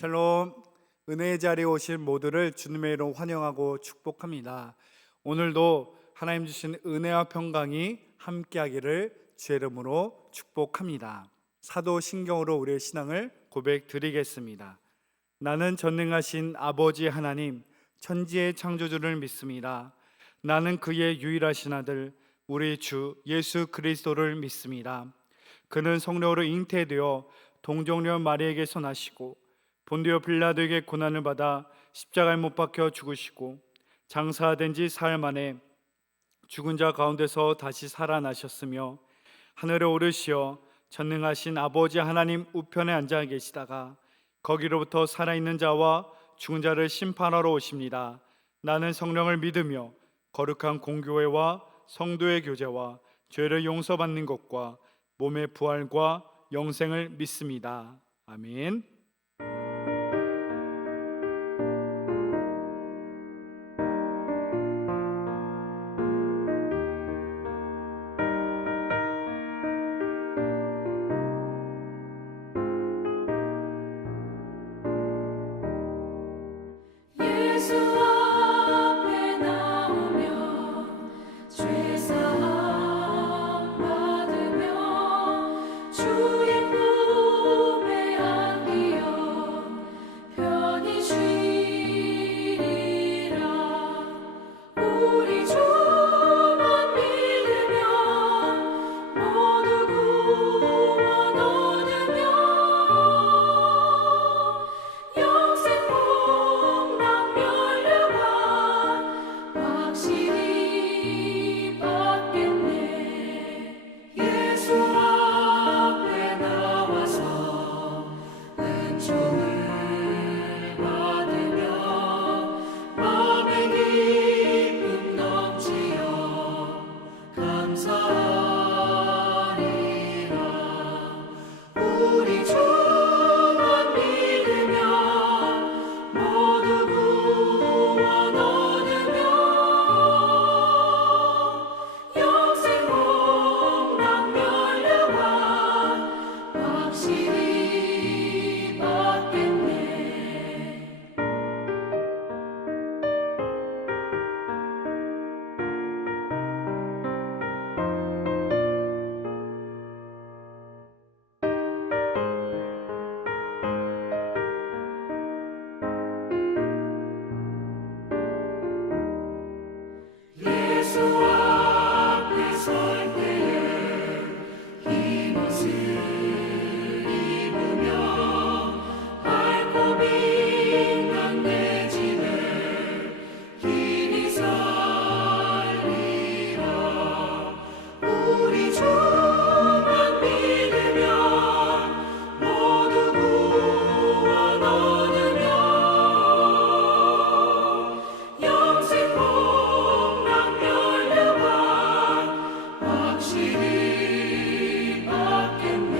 샬롬. 은혜의 자리에 오신 모두를 주님의 이름으로 환영하고 축복합니다. 오늘도 하나님 주신 은혜와 평강이 함께하기를 주의 이름으로 축복합니다. 사도신경으로 우리의 신앙을 고백드리겠습니다. 나는 전능하신 아버지 하나님, 천지의 창조주를 믿습니다. 나는 그의 유일하신 아들 우리 주 예수 그리스도를 믿습니다. 그는 성령으로 잉태되어 동정녀 마리에게서 나시고 본디오 빌라도에게 고난을 받아 십자가에 못 박혀 죽으시고 장사된 지 사흘 만에 죽은 자 가운데서 다시 살아나셨으며 하늘에 오르시어 전능하신 아버지 하나님 우편에 앉아 계시다가 거기로부터 살아있는 자와 죽은 자를 심판하러 오십니다. 나는 성령을 믿으며 거룩한 공교회와 성도의 교제와 죄를 용서받는 것과 몸의 부활과 영생을 믿습니다. 아멘. 예수 앞에 나오며 죄사함 받으며 주의 품에 안기어 편히 쉬리라. 우리 주만 믿으며 모두 구원 얻으며 영생 복락 면류관 확실히 받겠네. 예수 앞에 나와서 은총을 받으며 마음의 기쁨 넘치어 감사하리라. 우리 주만 믿으며 모두 구원 얻으며 영생 복락 면류관 확실히 받겠네. 예수 앞에 설 때에 흰옷을 입으며 밝고 빛난 내 집에 힘이 살리라. 우리 주만 믿으며 모두 구원 얻으며 영생 복락 면류관 확실히 받겠네.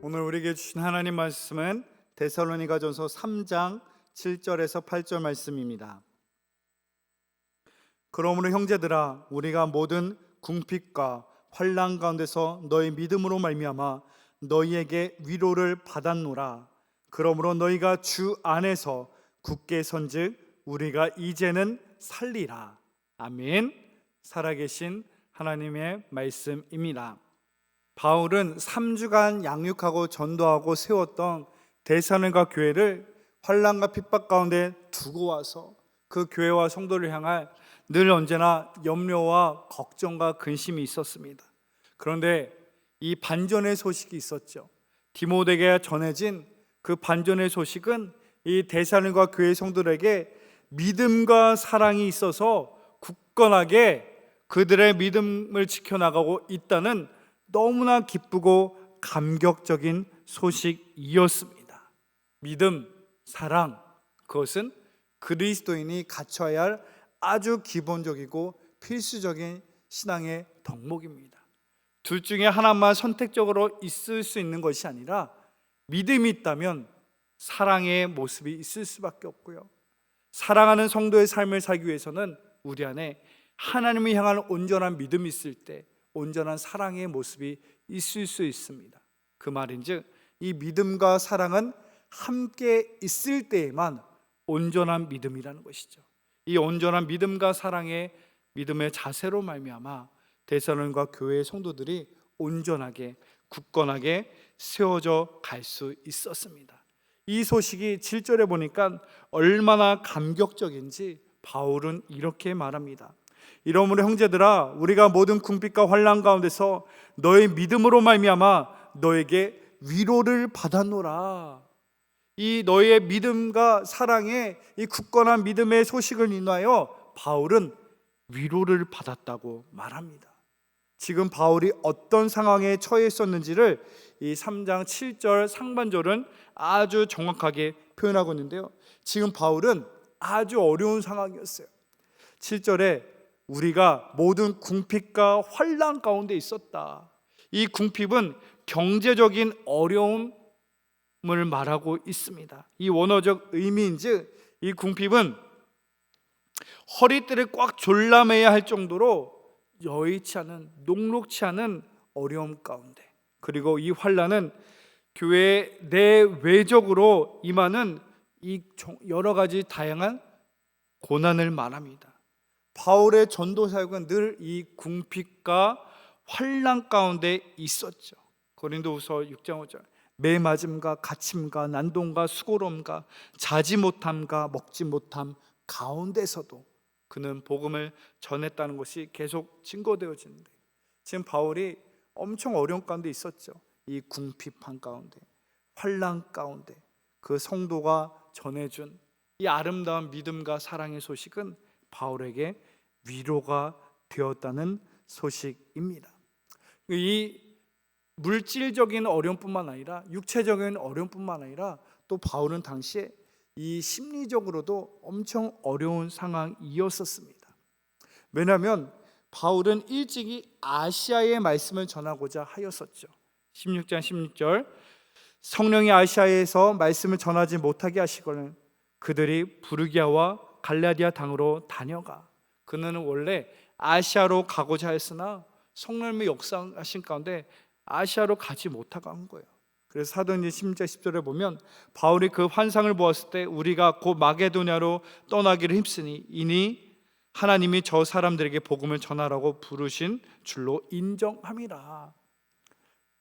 오늘 우리에게 주신 하나님 말씀은 데살로니가전서 3장 7절에서 8절 말씀입니다. 그러므로 형제들아, 우리가 모든 궁핍과 환난 가운데서 너희 믿음으로 말미암아 너희에게 위로를 받았노라. 그러므로 너희가 주 안에서 굳게 선즉 우리가 이제는 살리라. 아멘. 살아계신 하나님의 말씀입니다. 바울은 3주간 양육하고 전도하고 세웠던 데살로니가 교회를 환난과 핍박 가운데 두고 와서 그 교회와 성도를 향할 늘 언제나 염려와 걱정과 근심이 있었습니다. 그런데 이 반전의 소식이 있었죠. 디모데에게 전해진 그 반전의 소식은 이 데살로니가 교회 성도들에게 믿음과 사랑이 있어서 굳건하게 그들의 믿음을 지켜나가고 있다는 너무나 기쁘고 감격적인 소식이었습니다. 믿음, 사랑, 그것은 그리스도인이 갖춰야 할 아주 기본적이고 필수적인 신앙의 덕목입니다. 둘 중에 하나만 선택적으로 있을 수 있는 것이 아니라 믿음이 있다면 사랑의 모습이 있을 수밖에 없고요, 사랑하는 성도의 삶을 살기 위해서는 우리 안에 하나님을 향한 온전한 믿음이 있을 때 온전한 사랑의 모습이 있을 수 있습니다. 그 말인즉 이 믿음과 사랑은 함께 있을 때에만 온전한 믿음이라는 것이죠. 이 온전한 믿음과 사랑의 믿음의 자세로 말미암아 데살로니가 교회의 성도들이 온전하게 굳건하게 세워져 갈 수 있었습니다. 이 소식이 7절에 보니까 얼마나 감격적인지 바울은 이렇게 말합니다. 이러므로 형제들아, 우리가 모든 궁핍과 환난 가운데서 너의 믿음으로 말미암아 너에게 위로를 받았노라. 이 너의 믿음과 사랑의 이 굳건한 믿음의 소식을 인하여 바울은 위로를 받았다고 말합니다. 지금 바울이 어떤 상황에 처해 있었는지를 이 3장 7절 상반절은 아주 정확하게 표현하고 있는데요. 지금 바울은 아주 어려운 상황이었어요. 7절에 우리가 모든 궁핍과 환난 가운데 있었다. 이 궁핍은 경제적인 어려움을 말하고 있습니다. 이 원어적 의미인즉 이 궁핍은 허리띠를 꽉 졸라매야 할 정도로 여의치 않은, 녹록치 않은 어려움 가운데, 그리고 이 환난은 교회 내외적으로 임하는 이 여러 가지 다양한 고난을 말합니다. 바울의 전도 사역은 늘 이 궁핍과 환난 가운데 있었죠. 고린도후서 6장 5절 매 맞음과 갇힘과 난동과 수고로움과 자지 못함과 먹지 못함 가운데서도 그는 복음을 전했다는 것이 계속 증거되어지는데, 지금 바울이 엄청 어려운 가운데 있었죠. 이 궁핍한 가운데, 환난 가운데 그 성도가 전해준 이 아름다운 믿음과 사랑의 소식은 바울에게 위로가 되었다는 소식입니다. 이 물질적인 어려움뿐만 아니라 육체적인 어려움뿐만 아니라 또 바울은 당시에 이 심리적으로도 엄청 어려운 상황이었었습니다. 왜냐하면 바울은 일찍이 아시아의 말씀을 전하고자 하였었죠. 16장 16절 성령이 아시아에서 말씀을 전하지 못하게 하시거늘 그들이 부르기아와 갈라디아 당으로 다녀가. 그는 원래 아시아로 가고자 했으나 성령의 역사하신 가운데 아시아로 가지 못하고 한 거예요. 그래서 사도행전 16장 10절에 보면 바울이 그 환상을 보았을 때 우리가 곧 마게도냐로 떠나기를 힘쓰니 이니 하나님이 저 사람들에게 복음을 전하라고 부르신 줄로 인정함이라.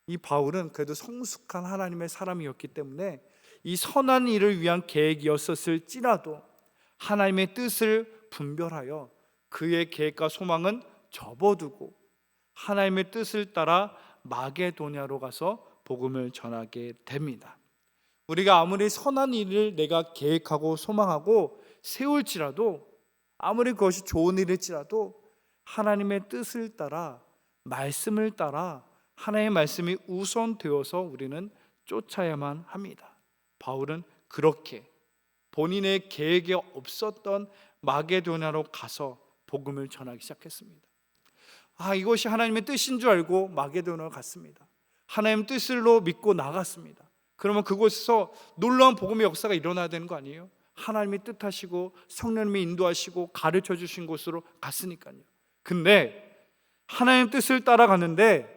이 바울은 그래도 성숙한 하나님의 사람이었기 때문에 이 선한 일을 위한 계획이었을지라도 하나님의 뜻을 분별하여 그의 계획과 소망은 접어두고 하나님의 뜻을 따라 마게도냐로 가서 복음을 전하게 됩니다. 우리가 아무리 선한 일을 내가 계획하고 소망하고 세울지라도, 아무리 그것이 좋은 일일지라도 하나님의 뜻을 따라, 말씀을 따라 하나님의 말씀이 우선되어서 우리는 쫓아야만 합니다. 바울은 그렇게 본인의 계획에 없었던 마게도냐로 가서 복음을 전하기 시작했습니다. 이것이 하나님의 뜻인 줄 알고 마게도냐로 갔습니다. 하나님 뜻으로 믿고 나갔습니다. 그러면 그곳에서 놀라운 복음의 역사가 일어나야 되는 거 아니에요? 하나님이 뜻하시고 성령님이 인도하시고 가르쳐 주신 곳으로 갔으니까요. 근데 하나님 뜻을 따라가는데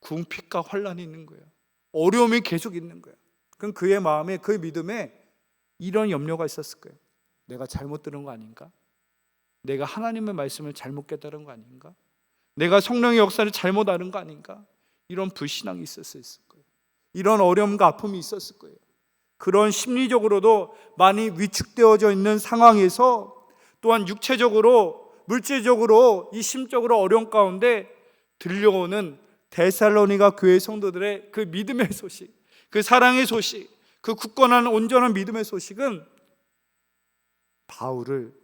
궁핍과 환난이 있는 거예요. 어려움이 계속 있는 거예요. 그럼 그의 마음에, 그의 믿음에 이런 염려가 있었을 거예요. 내가 잘못 들은 거 아닌가? 내가 하나님의 말씀을 잘못 깨달은 거 아닌가? 내가 성령의 역사를 잘못 아는 거 아닌가? 이런 불신앙이 있었을 거예요. 이런 어려움과 아픔이 있었을 거예요. 그런 심리적으로도 많이 위축되어져 있는 상황에서 또한 육체적으로, 물질적으로, 이 심적으로 어려운 가운데 들려오는 데살로니가 교회 성도들의 그 믿음의 소식, 그 사랑의 소식, 그 굳건한 온전한 믿음의 소식은 바울을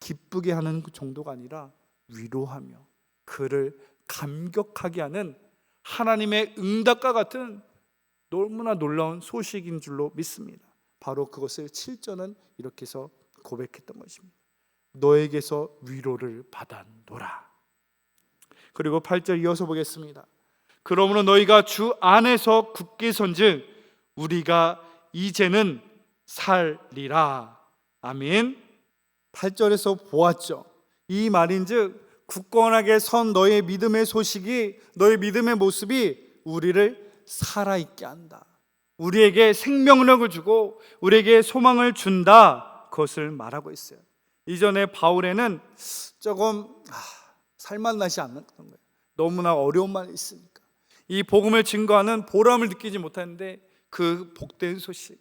기쁘게 하는 정도가 아니라 위로하며 그를 감격하게 하는 하나님의 응답과 같은 너무나 놀라운 소식인 줄로 믿습니다. 바로 그것을 7절은 이렇게 해서 고백했던 것입니다. 너에게서 위로를 받았노라. 그리고 8절 이어서 보겠습니다. 그러므로 너희가 주 안에서 굳게 선즉 우리가 이제는 살리라. 아멘. 8절에서 보았죠. 이 말인즉 굳건하게 선 너의 믿음의 소식이, 너의 믿음의 모습이 우리를 살아있게 한다. 우리에게 생명력을 주고 우리에게 소망을 준다. 그것을 말하고 있어요. 이전에 바울에는 조금 살맛나지 않는 거예요. 너무나 어려운 말이 있으니까 이 복음을 증거하는 보람을 느끼지 못하는데, 그 복된 소식,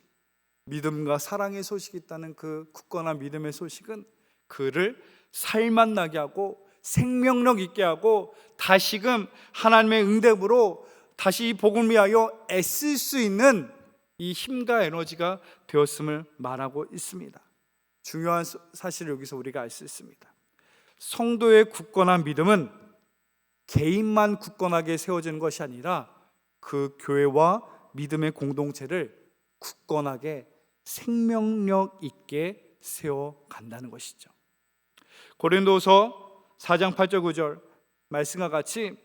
믿음과 사랑의 소식이 있다는 그 굳건한 믿음의 소식은 그를 살맛나게 하고 생명력 있게 하고 다시금 하나님의 응답으로 다시 이 복음을 위하여 애쓸 수 있는 이 힘과 에너지가 되었음을 말하고 있습니다. 중요한 사실을 여기서 우리가 알 수 있습니다. 성도의 굳건한 믿음은 개인만 굳건하게 세워지는 것이 아니라 그 교회와 믿음의 공동체를 굳건하게 생명력 있게 세워간다는 것이죠. 고린도서 4장 8절 9절 말씀과 같이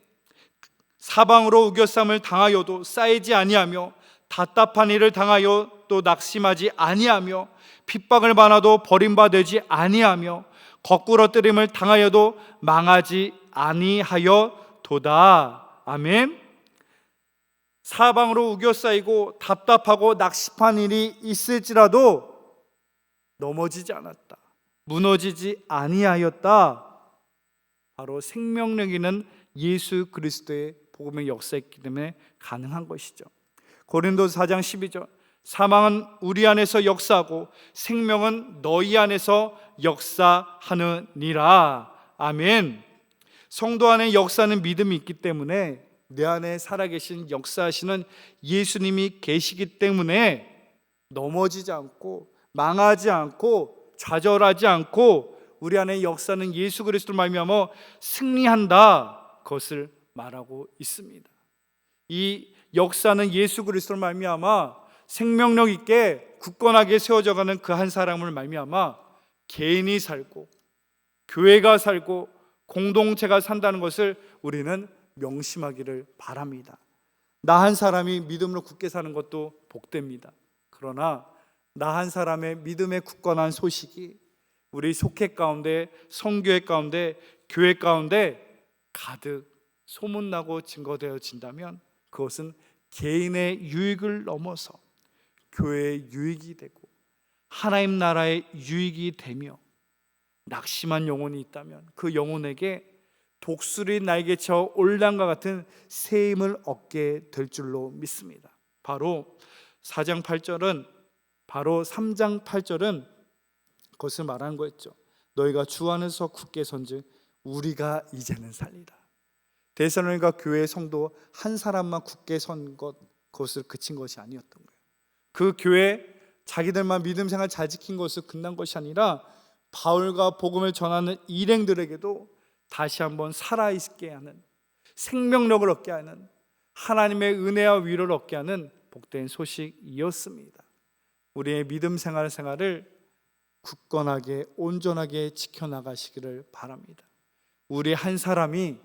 사방으로 우겨쌈을 당하여도 쌓이지 아니하며 답답한 일을 당하여 또 낙심하지 아니하며 핍박을 받아도 버림받지 아니하며 거꾸러뜨림을 당하여도 망하지 아니하여 도다. 아멘. 사방으로 우겨싸이고 답답하고 낙심한 일이 있을지라도 넘어지지 않았다, 무너지지 아니하였다. 바로 생명력 있는 예수 그리스도의 복음의 역사였기 때문에 가능한 것이죠. 고린도서 4장 12절 사망은 우리 안에서 역사하고 생명은 너희 안에서 역사하느니라. 아멘. 성도 안에 역사하는 믿음이 있기 때문에 내 안에 살아계신 역사하시는 예수님이 계시기 때문에 넘어지지 않고 망하지 않고 좌절하지 않고 우리 안에 역사는 예수 그리스도를 말미암아 승리한다. 그것을 말하고 있습니다. 이 역사는 예수 그리스도를 말미암아 생명력 있게 굳건하게 세워져가는 그 한 사람을 말미암아 개인이 살고 교회가 살고 공동체가 산다는 것을 우리는 명심하기를 바랍니다. 나 한 사람이 믿음으로 굳게 사는 것도 복됩니다. 그러나 나 한 사람의 믿음의 굳건한 소식이 우리 속회 가운데, 성교회 가운데, 교회 가운데 가득 소문나고 증거되어진다면 그것은 개인의 유익을 넘어서 교회의 유익이 되고 하나님 나라의 유익이 되며, 낙심한 영혼이 있다면 그 영혼에게 독수리 날개쳐 올랑과 같은 새 힘을 얻게 될 줄로 믿습니다. 바로 4장 8절은 바로 3장 8절은 그것을 말하는 거였죠. 너희가 주 안에서 굳게 선즉 우리가 이제는 살리라. 데살로니가 교회 성도 한 사람만 굳게 선 것, 그것을 그친 것이 아니었던 거예요. 그 교회 자기들만 믿음 생활 잘 지킨 것을 끝난 것이 아니라 바울과 복음을 전하는 일행들에게도 다시 한번 살아있게 하는, 생명력을 얻게 하는, 하나님의 은혜와 위로를 얻게 하는 복된 소식이었습니다. 우리의 믿음 생활을 굳건하게 온전하게 지켜나가시기를 바랍니다. 우리 한 사람이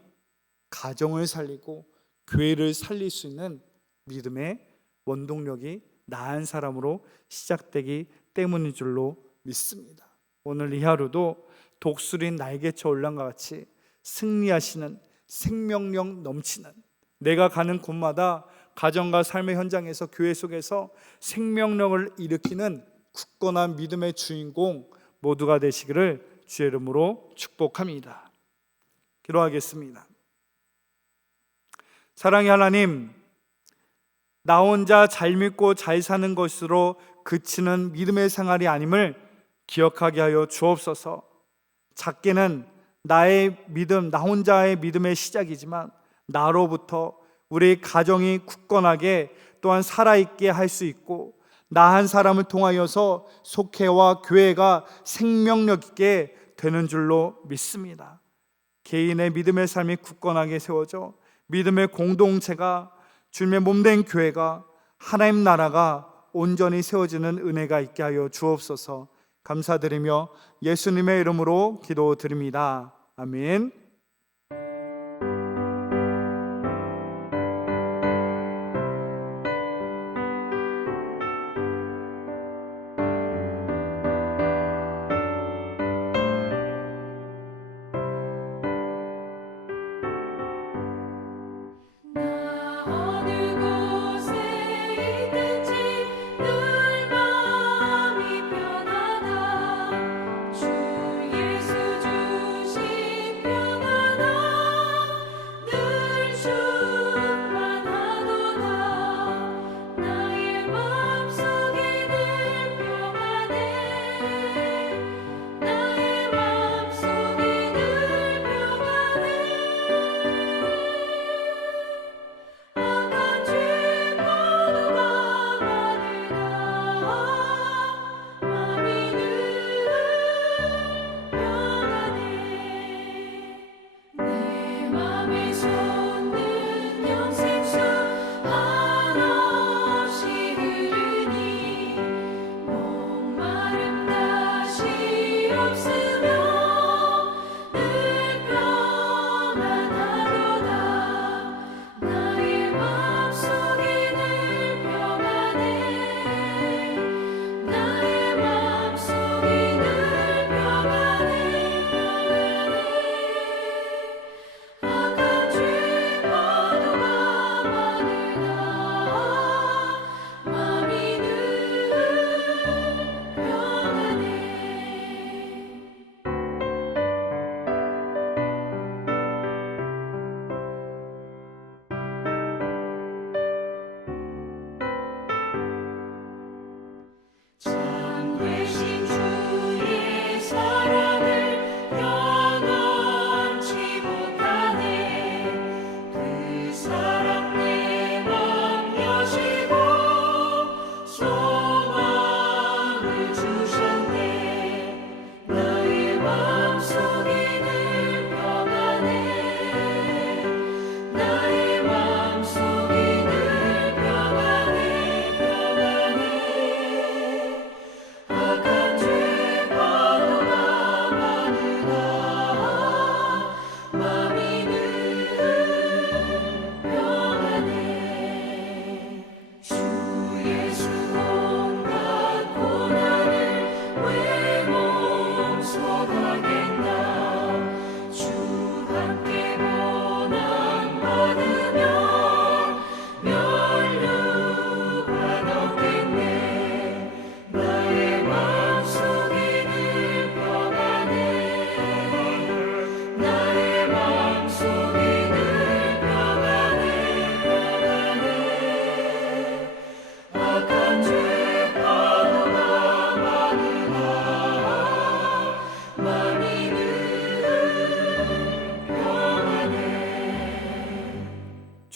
가정을 살리고 교회를 살릴 수 있는 믿음의 원동력이 나 한 사람으로 시작되기 때문인 줄로 믿습니다. 오늘 이 하루도 독수리 날개쳐 올랑과 같이 승리하시는 생명력 넘치는, 내가 가는 곳마다 가정과 삶의 현장에서 교회 속에서 생명력을 일으키는 굳건한 믿음의 주인공 모두가 되시기를 주의 이름으로 축복합니다. 기도하겠습니다. 사랑의 하나님, 나 혼자 잘 믿고 잘 사는 것으로 그치는 믿음의 생활이 아님을 기억하게 하여 주옵소서. 작게는 나의 믿음, 나 혼자의 믿음의 시작이지만 나로부터 우리 가정이 굳건하게 또한 살아있게 할 수 있고, 나 한 사람을 통하여서 속회와 교회가 생명력 있게 되는 줄로 믿습니다. 개인의 믿음의 삶이 굳건하게 세워져 믿음의 공동체가, 주님의 몸된 교회가, 하나님 나라가 온전히 세워지는 은혜가 있게 하여 주옵소서. 감사드리며 예수님의 이름으로 기도드립니다. 아멘.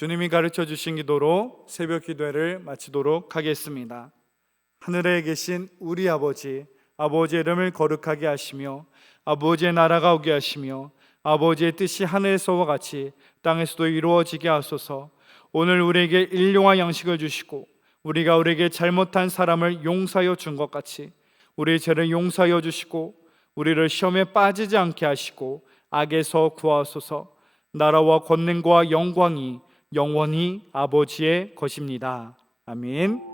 주님이 가르쳐 주신 기도로 새벽 기도회를 마치도록 하겠습니다. 하늘에 계신 우리 아버지, 아버지의 이름을 거룩하게 하시며 아버지의 나라가 오게 하시며 아버지의 뜻이 하늘에서와 같이 땅에서도 이루어지게 하소서. 오늘 우리에게 일용할 양식을 주시고 우리가 우리에게 잘못한 사람을 용서하여 준 것 같이 우리의 죄를 용서하여 주시고 우리를 시험에 빠지지 않게 하시고 악에서 구하소서. 나라와 권능과 영광이 영원히 아버지의 것입니다. 아멘.